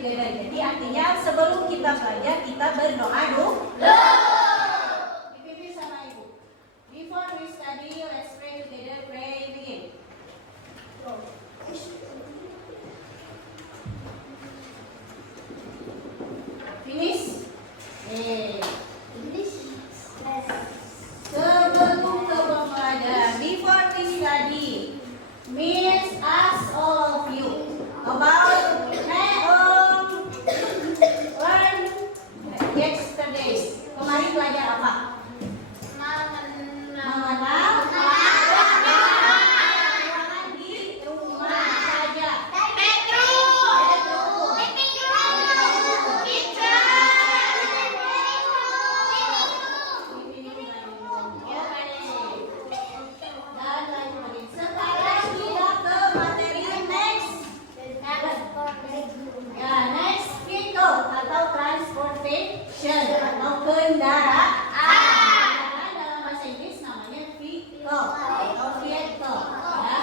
together. Jadi artinya sebelum kita belajar kita berdoa dulu. Dipimpin sama ibu. Before we study, let's pray together. Pray begin. Finish. Sebelum ke pembelajaran, before we study, Miss ask all of you about learn yesterday. Kemarin belajar apa? Mengenal ruangan di rumah saja. Sekarang kita ke materi next. Ya, next vehicle atau transportation atau kendaraan. Kendaraan dalam bahasa Inggris namanya vehicle atau vehicle. Ya.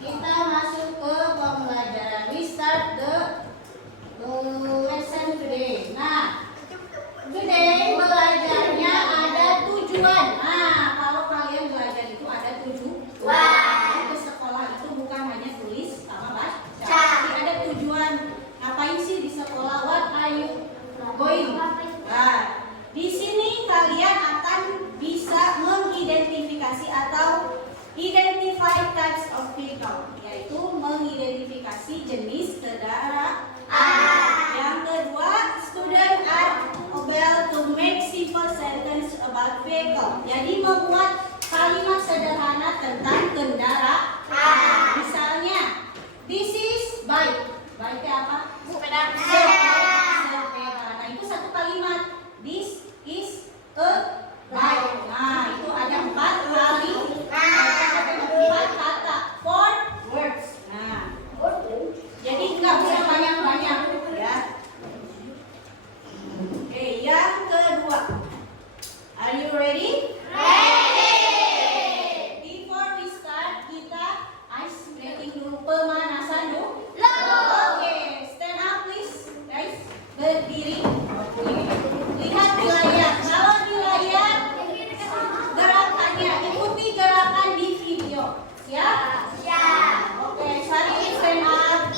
Kita masuk ke pembelajaran. We start the lesson today. Nah, today belajarnya ada tujuan. Nah, kalau kalian belajar itu ada tujuan. Ke sekolah itu bukan hanya tulis sama baca. Tapi ada tujuan. Ngapain sih di sekolah? What are you going? Nah, di sini kalian akan bisa mengidentifikasi atau identify types of vehicle, yaitu mengidentifikasi jenis kendaraan. Yang kedua, student are able to make simple sentence about vehicle. Jadi membuat kalimat sederhana tentang kendaraan. Misalnya, this is bike. Bike apa? Sepeda. Nah, itu satu kalimat. This is a bike. Nah, itu ada 4 kali. 4 kata. 4 words. Nah, jadi nggak usah banyak-banyak ya. Oke, yang kedua. Are you ready? Before we start, kita ice breaking dulu, pemanasan dulu. Oke, stand up please, guys. Berdiri. Oke. Lihat di layar. Kalau di layar gerakannya, ikuti gerakan di video. Siap? Oke, Sari stand up.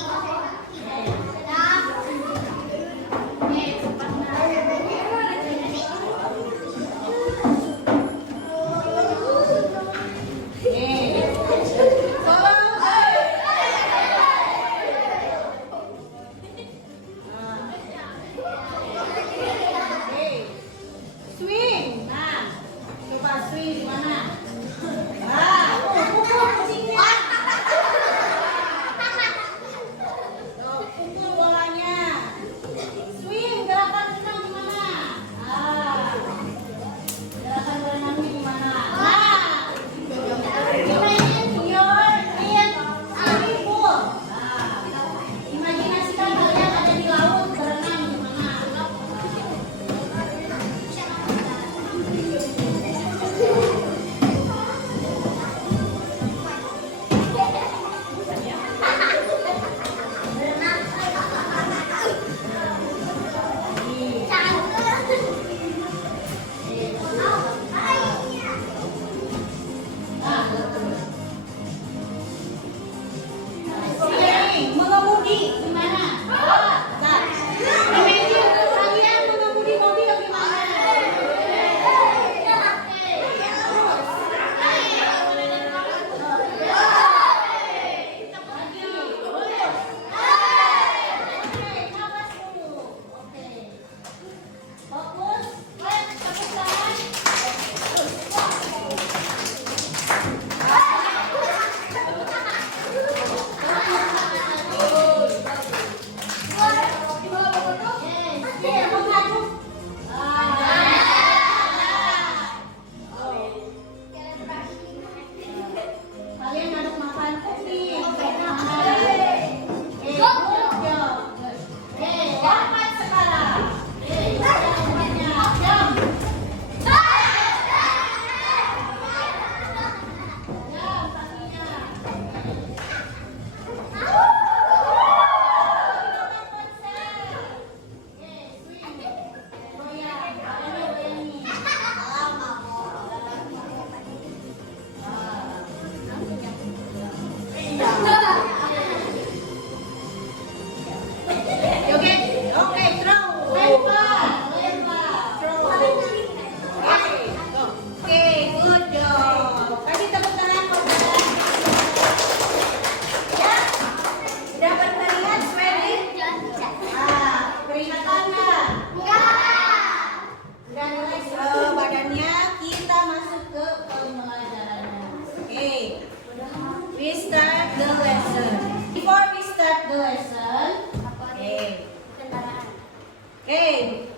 Okay,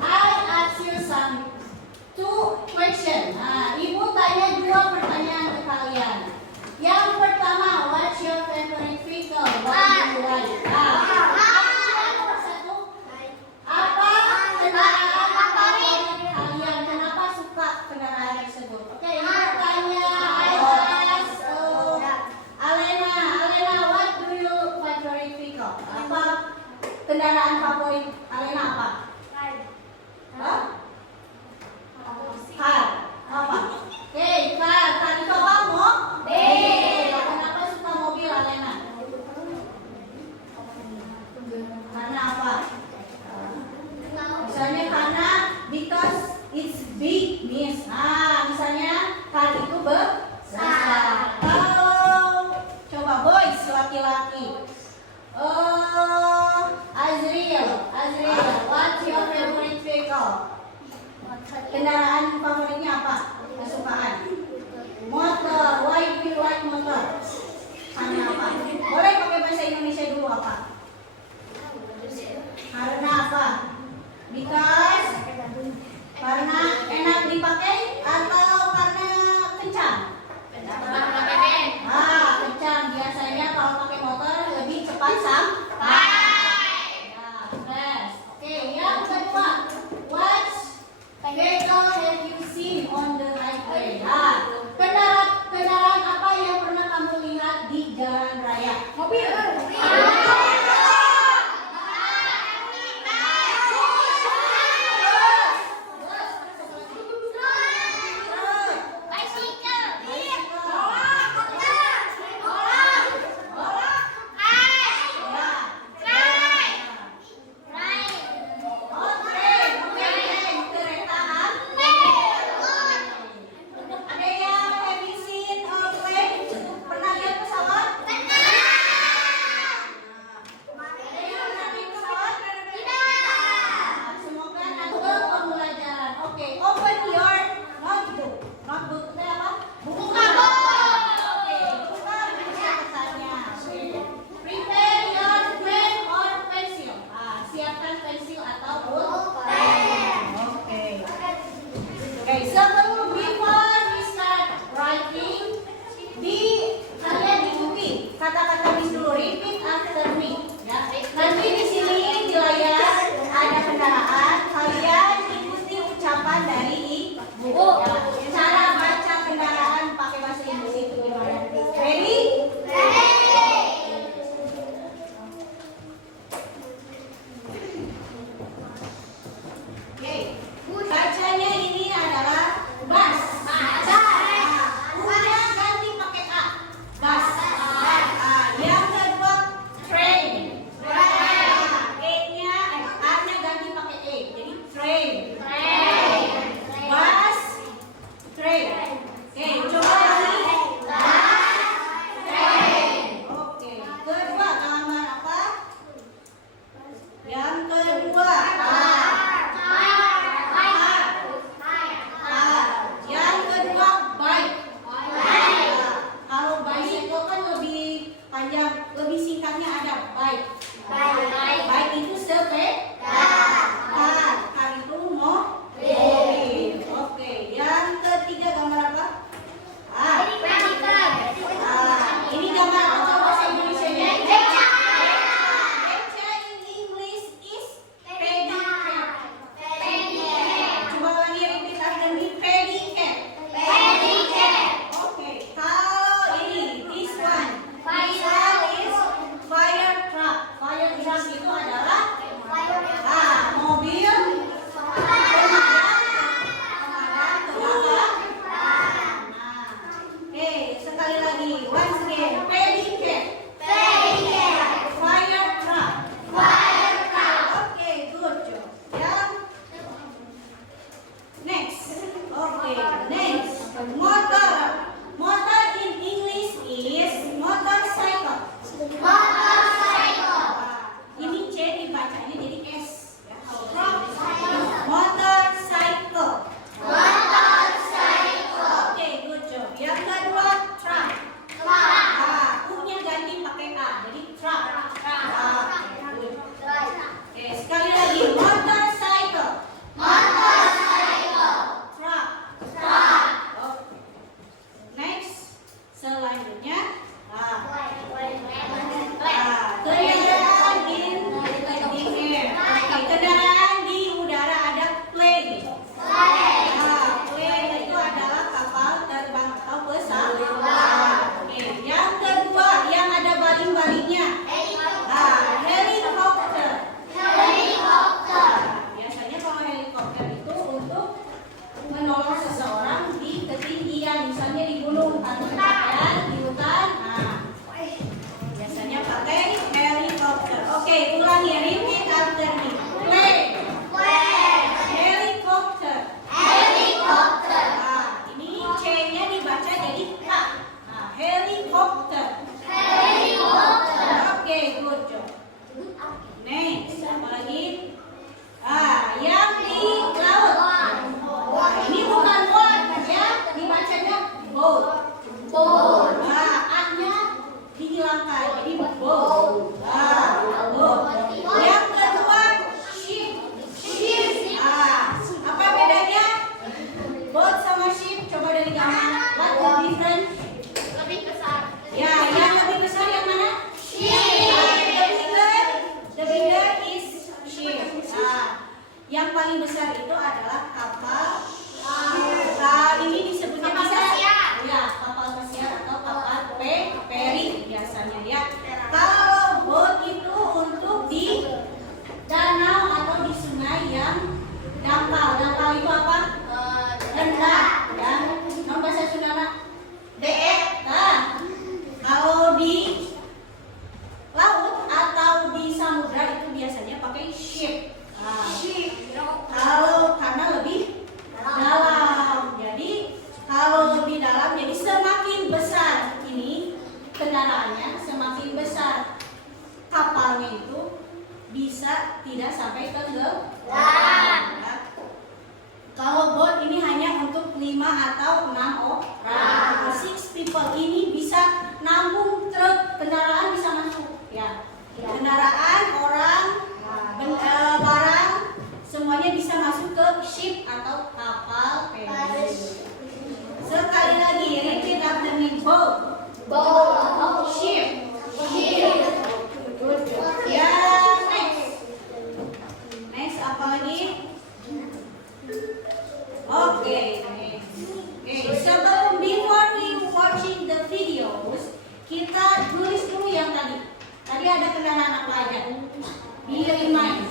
I ask you two question. Nah, Ibu tanya 2 pertanyaan ke kalian. Yang pertama, what's your favorite vehicle? What do you like? Nomor 1, apa kendaraan favorit kalian? Kenapa suka kendaraan tersebut? Oke, ini pertanyaan I ask Alena, what do you favorite vehicle? Apa kendaraan favorit Alena apa? Hah? Car. Apa? Oke, car. Tadi itu apa? Kenapa suka mobil Alena? Karena apa? Misalnya karena because it's big, miss. Misalnya car itu besar. Kalau coba boys laki-laki. Azriel, what's your favorite vehicle? Kendaraan favoritnya apa? Kesukaan. Motor. Why do you like motor? Karena apa? Boleh pakai bahasa Indonesia dulu apa? Karena apa? Because karena enak dipakai atau karena kencang? Kencang. Biasanya kalau pakai motor lebih cepat sampai. Oke, yang kedua, what vehicle have you seen on the highway? Kendaraan apa yang pernah kamu lihat di jalan raya? Mobil. Yang paling besar itu adalah kapal. Nah, ini disebutnya bisa ya kapal pesiar atau kapal feri biasanya ya. Kalau boat itu untuk di danau atau di sungai yang dangkal. Dangkal itu apa? Rendah. Ya. Nama bahasa Sunda deek. Nah, kalau di laut atau di samudra itu biasanya pakai ship. Nah, kalau karena lebih dalam, jadi kalau lebih dalam, jadi semakin besar ini kendaraannya, semakin besar kapalnya itu bisa tidak sampai tenggelam. Kalau boat ini hanya untuk 5 atau 6 orang. 6 people ini bisa nanggung truk, kendaraan bisa masuk ya. Kendaraan, orang, barang semuanya bisa masuk ke ship atau kapal feri. Sekali lagi, repeat after me. Boat, ship. Ya, next apa lagi? Okay. Sebelum before we watching the videos, kita tulis dulu yang tadi. Tadi ada kendaraan apa aja? Be remind.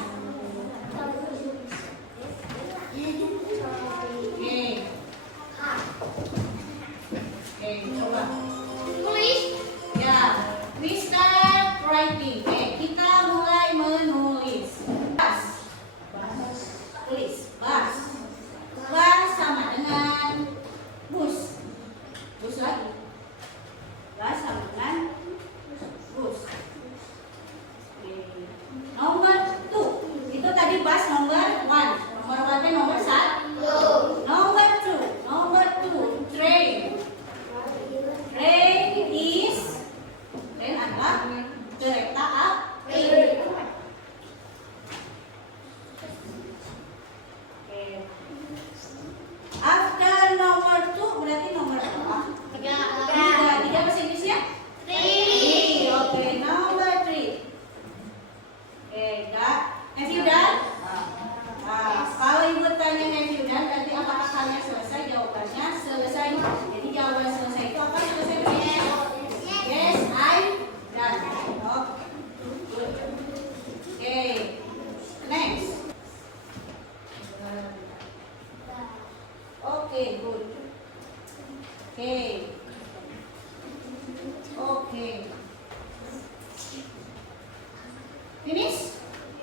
Coba. Tulis. Ya, we start writing. Kita mulai menulis. Bus. Tulis. Bus. Bus sama dengan bus. Bus lagi. Bus sama dengan bus. Nomor 2. Itu tadi bus nomor 1. Nomor 1 itu nomor 1. Nomor 2, train. Train adalah kereta api. After nomor 2 berarti nomor berapa? 3 bahasa Inggrisnya? 3. Oke, nomor 3. Have you done? Kalau ibu tanya have you done, berarti apakah kalian selesai? Jawabannya selesai. Jadi jawaban selesai itu apa? Selesai. Yes, I done. Good. Next. Good. Finish?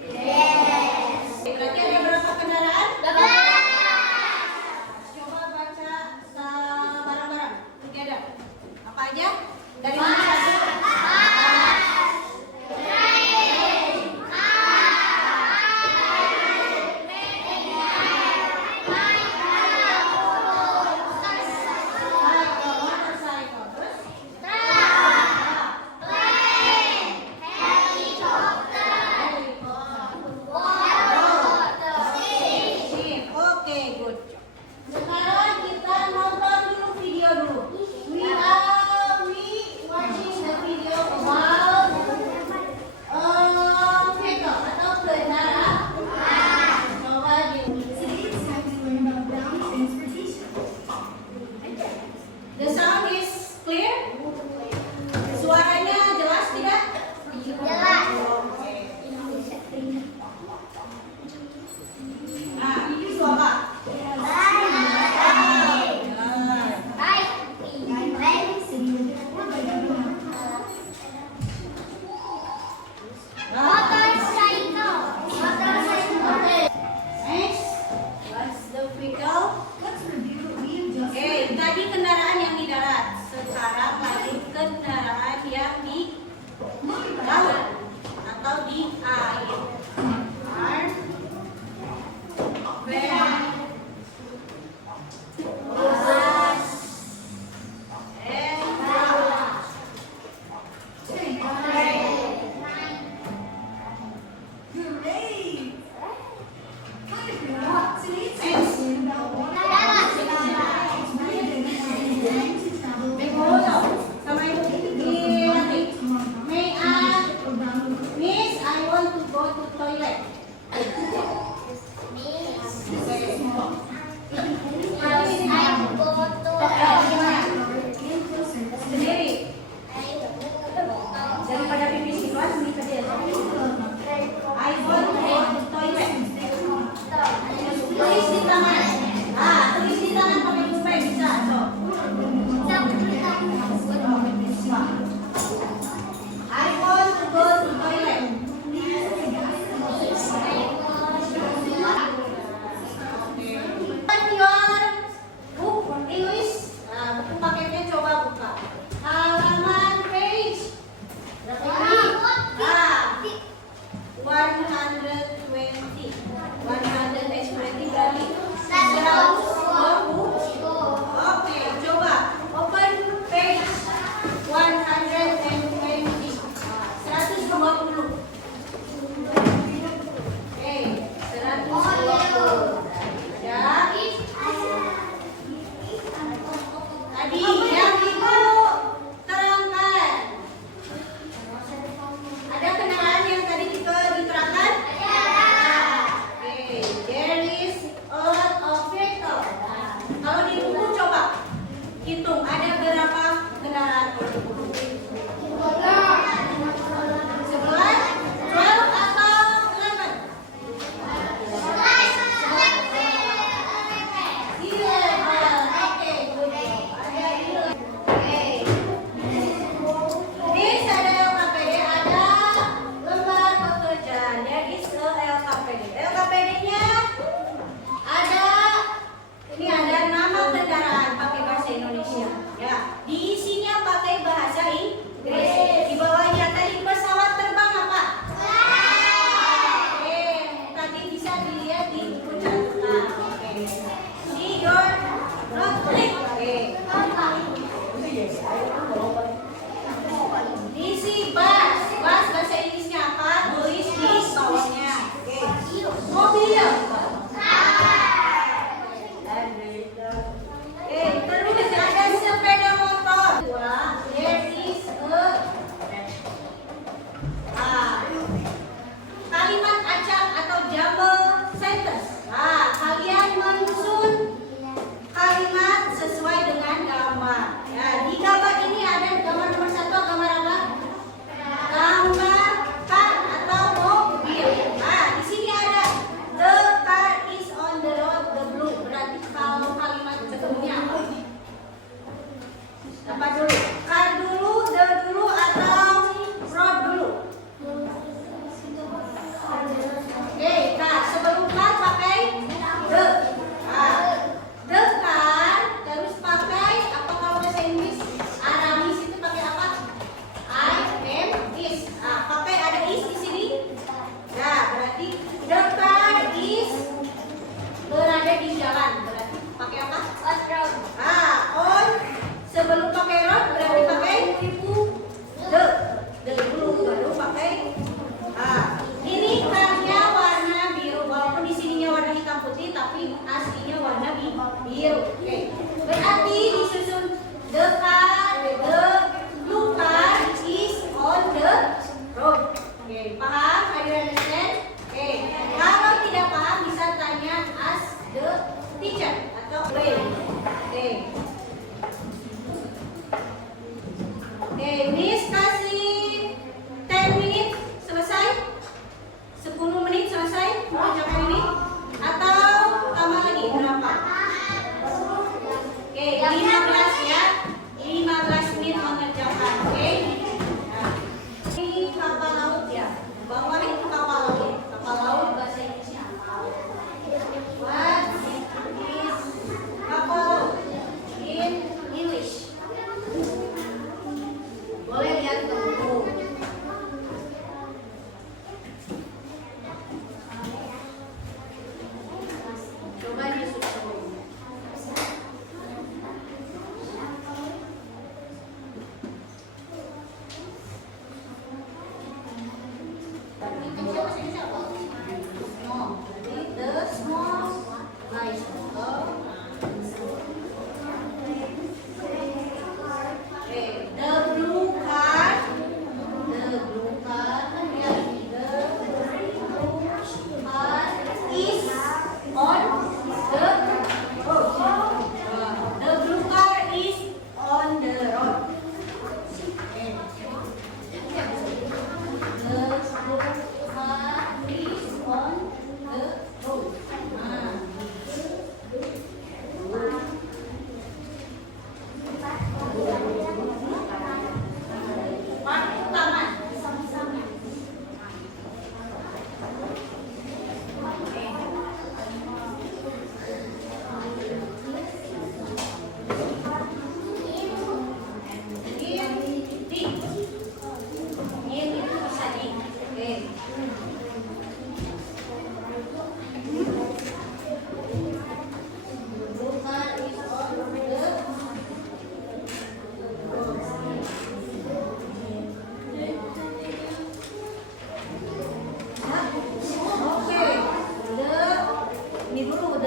Yes. Berarti ada berapa kendaraan? 12. Coba baca bareng-bareng. Together. Apa aja? Dari nomor 1.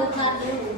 Bentar dulu.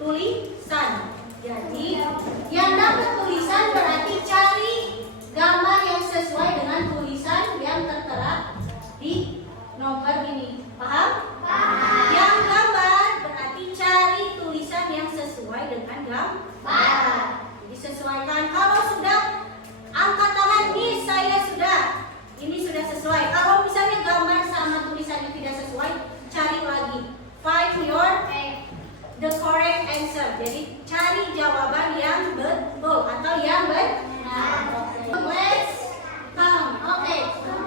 Tulisan. Jadi yang dapat tulisan berarti cari gambar yang sesuai dengan tulisan yang tertera di nomor ini. Paham? Paham. Yang gambar berarti cari tulisan yang sesuai dengan gambar. Disesuaikan. Kalau sudah angkat tangan nih, saya sudah. Ini sudah sesuai. Kalau misalnya gambar sama tulisannya tidak sesuai, cari lagi. Find the correct answer. Jadi cari jawaban yang betul atau yang benar. Let's count. Okay.